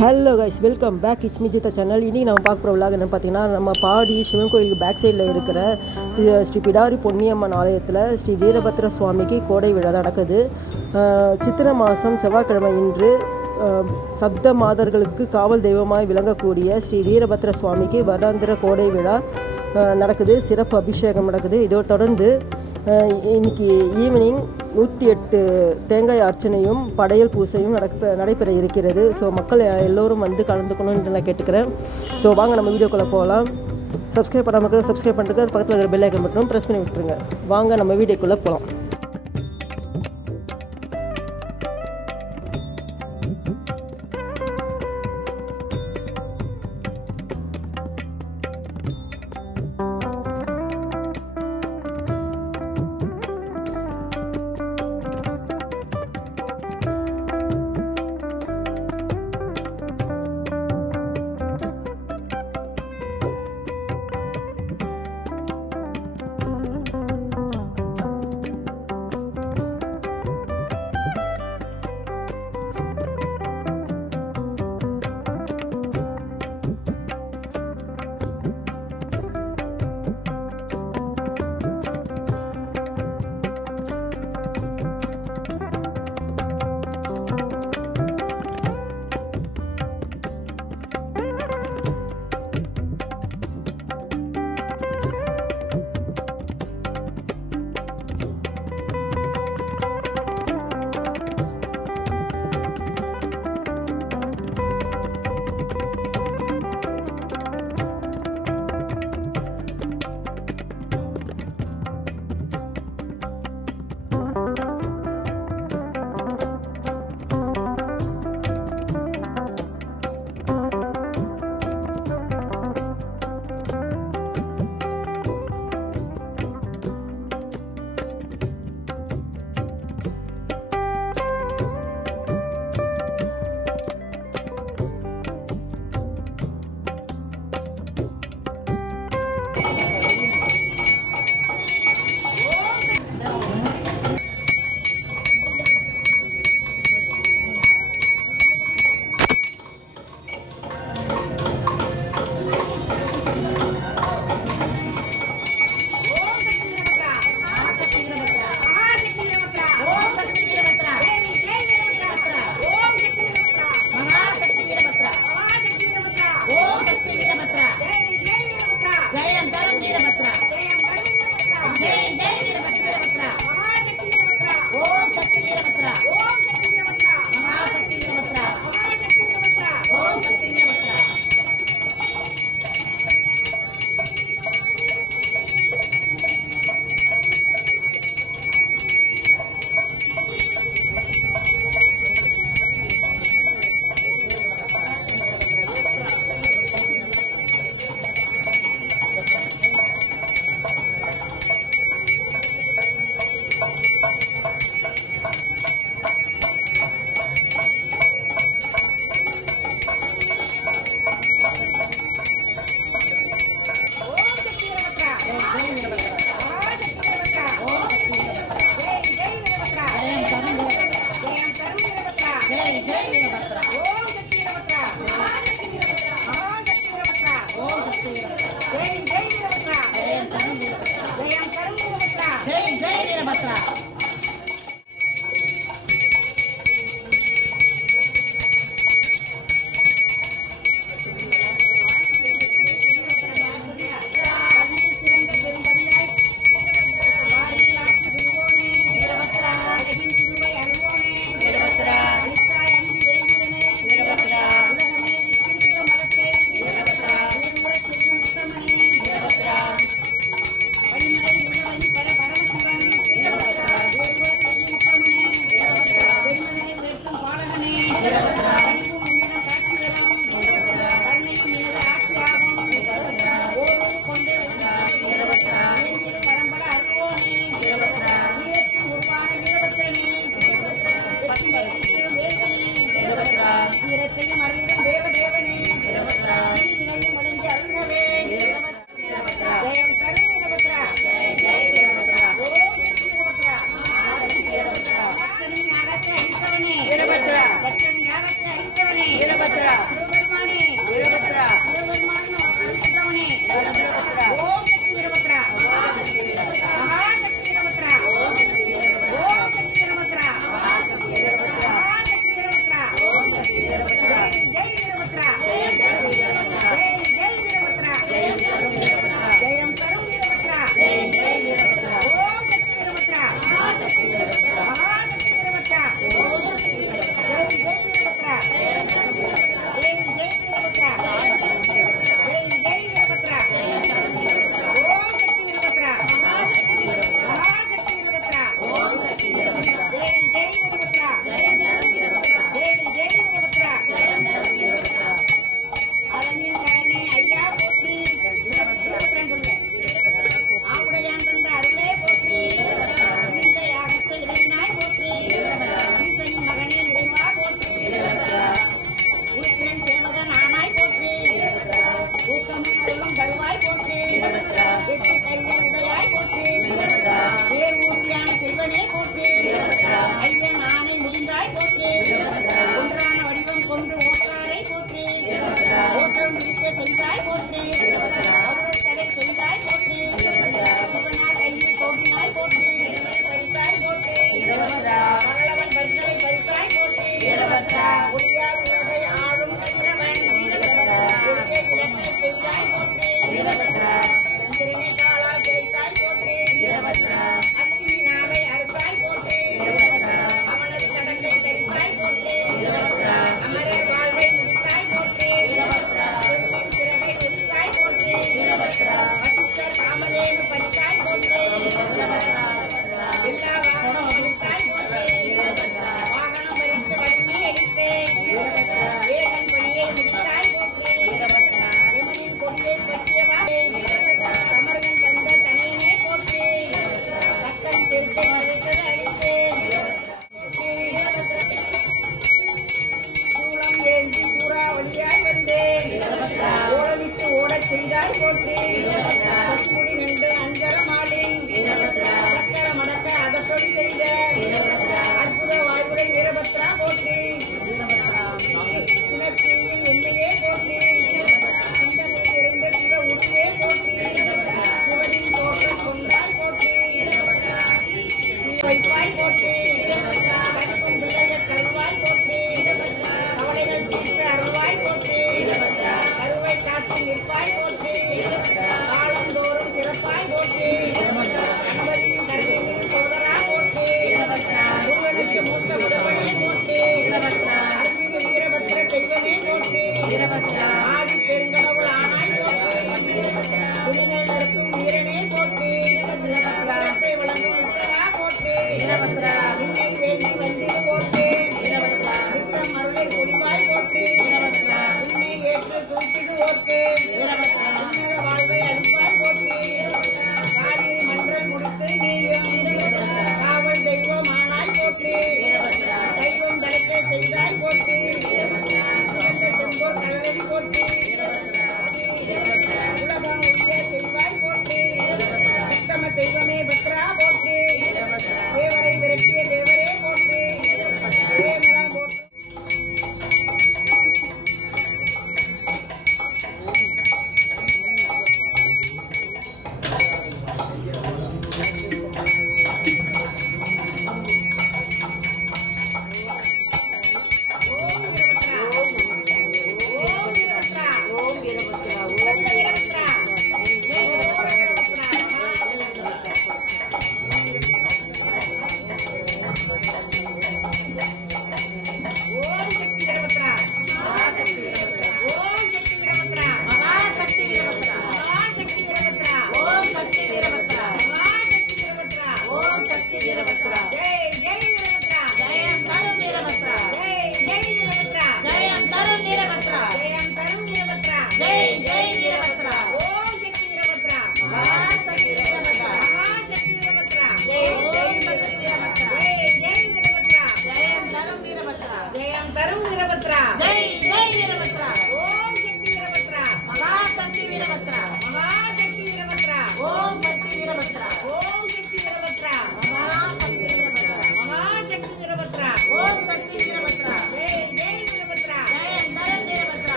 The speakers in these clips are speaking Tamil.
Hello guys, welcome back. It's Mijitha channel. இன்றைக்கி நம்ம பார்க்க போகிற விழா என்னென்னு பார்த்தீங்கன்னா, நம்ம பாடி சிவன் கோயிலுக்கு பேக் சைடில் இருக்கிற ஸ்ரீ பிடாரி பொன்னியம்மன் ஆலயத்தில் ஸ்ரீ வீரபத்ர சுவாமிக்கு கோடை விழா நடக்குது. சித்திரை மாதம் செவ்வாய்க்கிழமை இன்று சப்த மாதர்களுக்கு காவல் தெய்வமாய் விளங்கக்கூடிய ஸ்ரீ வீரபத்ர சுவாமிக்கு வருடாந்திர கோடை விழா நடக்குது. சிறப்பு அபிஷேகம் நடக்குது. இதோடு தொடர்ந்து இன்னைக்கு ஈவினிங் 108 தேங்காய் அர்ச்சனையும் படையல் பூசையும் நடைபெற இருக்கிறது. ஸோ மக்கள் எல்லோரும் வந்து கலந்துக்கணும்னு நான் கேட்டுக்கிறேன். ஸோ வாங்க நம்ம வீடியோக்குள்ளே போகலாம். சப்ஸ்கிரைப் பண்ணாமல் சப்ஸ்கிரைப் பண்ணுறது, அது பக்கத்தில் இருக்கிற பெல் ஐக்கன் மட்டும் ப்ரெஸ் பண்ணி விட்டுருங்க. வாங்க நம்ம வீடியோக்குள்ளே போகலாம். வீரபத்ரா வருவாய் போற்றி பசுமுடி நண்டு அஞ்சர மாடி சக்கர மடக்க அதப்படி செய்த அற்புத வாய்ப்புரை வீரபத்ரா போற்றி சினத்தீயின் வெண்மையே போற்றி சிந்தனை நிறைந்த சிவ உருவே போற்றி சிவனின் தோற்றம் கொண்டாய் போற்றி வைப்பாய் போற்றி கற்கும் பிள்ளைய கருவாய் போற்றி கவலைகள் தீர்த்து அருள்வாய் போற்றி கருவை காத்து நிற்பாய் போற்றி காலந்தோறும் சிறப்பாய் போற்றி கண்பதியின் கருணையின் சோதரா போற்றி முருகனுக்கு மூத்த முருகனே போற்றி அருள்மிகு வீரபத்திர தெய்வமே போற்றி ஆடி பெருங்கடவுள் ஆனாய் போற்றி வினைகள் நறுக்கும் வீரனே போற்றி வீரத்தை வழங்கும் உத்தரா போற்றி உன்னை வேண்டி வந்திடு போற்றி நித்தம் அருளை பொழிவாய் போற்றி உன்னை ஏற்று தூக்கிடுவோர்க்கு உன்னத வாழ்வை அளிப்பாய் போற்றி காளியை மன்றல் முடித்து நீயும் காவல் தெய்வம் ஆனாய் போற்றி தெய்வம் தலைக்கை செய்தாய் போற்றி சிறந்த செம்போர் கழகரி போற்றி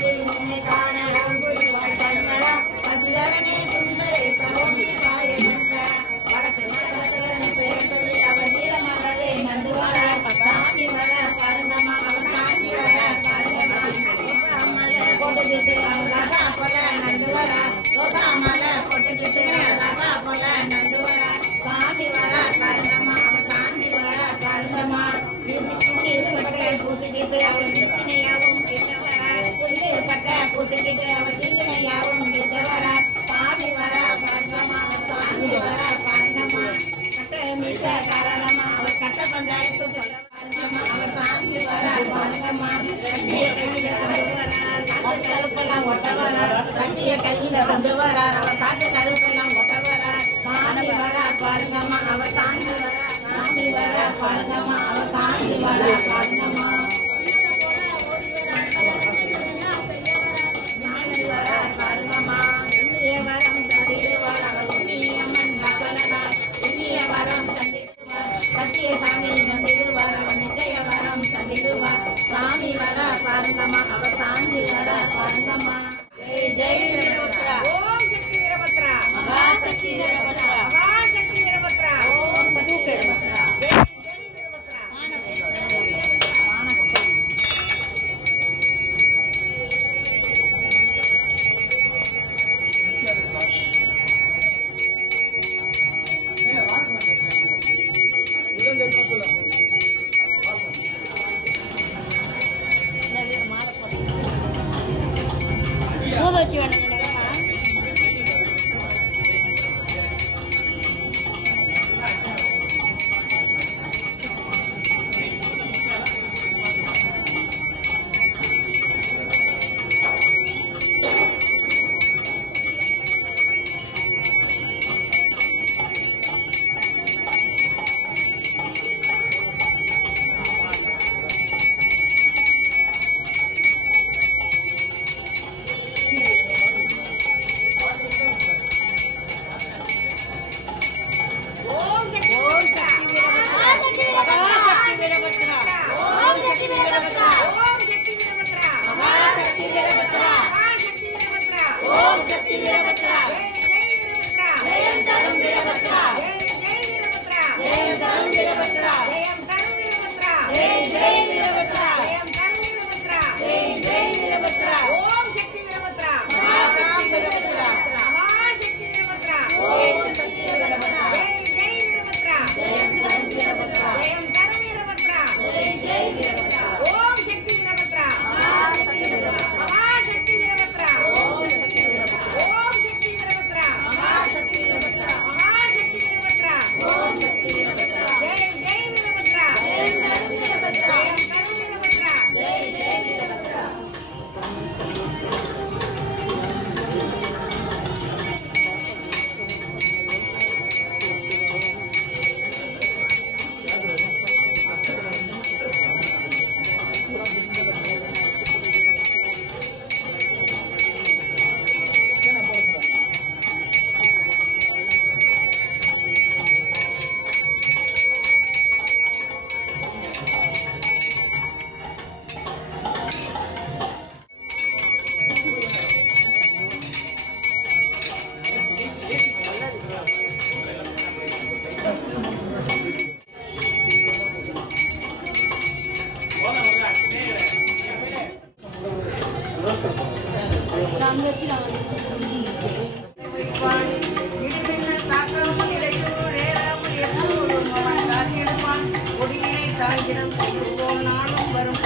பசியில் உன்னை காண அங்குரி வாழ்வா பசிதரனே சுந்தரேச ஓம் சிவாய சங்கர வடக்கு நகரத்திரனை பெயர் சொல்லி அவர் வீரமாகவே நடுவார சாமி வர பருங்கம்மா அவர் சாந்தி வர பருங்கம்மா மலை போட்டுக்கிட்டு அவர் ரசா போல நண்டு வர தோசா மலை போட்டுக்கிட்டு அவர் ரசா போல நண்டு வர சாமி வர பருங்கம்மா அவர் சாந்தி வர பருங்கம்மா பட்டை பூசிக்கிட்டு அவர் நித்தினையாவும் கிட்டவர பட்டை பூசிக்கிட்டு அவர் திருநையாவும் கிட்டவர சாமி வர பருங்கம்மா அவர் சாந்தி வர பருங்கம்மா கட்ட மீச காரணமா அவர் கட்ட பஞ்சாயத்து சொல்ல பருங்கம்மா அவர் சாந்தி வர பருங்கம்மா காட்டு கருப்பெல்லாம் ஒட்ட வர கட்டிய கையில கொண்டு வர அவர் காட்டு கருப்பெல்லாம் ஒட்ட வர சாமி வர பருங்கம்மா அவர் சாந்தி வர சாமி வர பருங்கம்மா அவர் சாந்தி வர பருங்கம்மா சாமி வர பருங்கம்மா இனிய வரம் தந்திடுவார் அவர் உண்ணியம்மன் நகலனார் இனிய வரம் தந்திடுவார் சத்திய சாமி தந்திடுவார் அவர் நிச்சய வரம் தந்திடுவார் சாமி வர பருங்கம்மா அவர் சாந்தி வர பருங்கம்மா ஜெய் ஜெய் வீரபத்ரா ஓம் சக்தி வீரபத்ரா மகாசக்தி வீரபத்ரா மகாசக்தி வீரபத்ரா ஓம் சக்தி வீரபத்ரா ஜெய் ஜெய் வீரபத்ரா ஊதுவத்தி வேணும் ஓம் சக்தி வீரபத்ரா மகாசக்தி வீரபத்ரா ஓம் சக்தி வீரபத்ரா ஓம் சக்தி வீரபத்ரா மகாசக்தி வீரபத்ரா மகாசக்தி வீரபத்ரா ஓம் சக்தி வீரபத்ரா ஜெய் ஜெய் வீரபத்ரா ஜெயம் தரும் வீரபத்ரா ஜெயம் தரும் வீரபத்ரா ஜெயம் ஜெய் வீரபத்ரா ஜெயம் தரும் வீரபத்ரா ஜெய் ஜெய் வீரபத்ரா ஓம் சக்தி வீரபத்ரா மகாசக்தி வீரபத்ரா மகாசக்தி வீரபத்ரா ஓம் சக்தி வீரபத்ரா ஜெய் ஜெய் வீரபத்ரா ஜெயம் தரும் வீரபத்ரா ஜெயம் தரும் வீரபத்ரா ஜெய் ஜெய் வீரபத்ரா ஓம் சக்தி வீரபத்ரா மகாசக்தி வீரபத்ரா மகாசக்தி வீரபத்ரா ஓம் சக்தி வீரபத்ரா ஓம் சக்தி வீரபத்ரா மகாசக்தி வீரபத்ரா மகாசக்தி வீரபத்ரா ஓம் சக்தி வீரபத்ரா ஜெயம் ஜெய் வீரபத்ரா ஜெயம் தரும் வீரபத்ரா ஜெயம் தரும் வீரபத்ரா ஜெய் ஜெய் வீரபத்ரா தாங்கிடம் நாளும் வரும்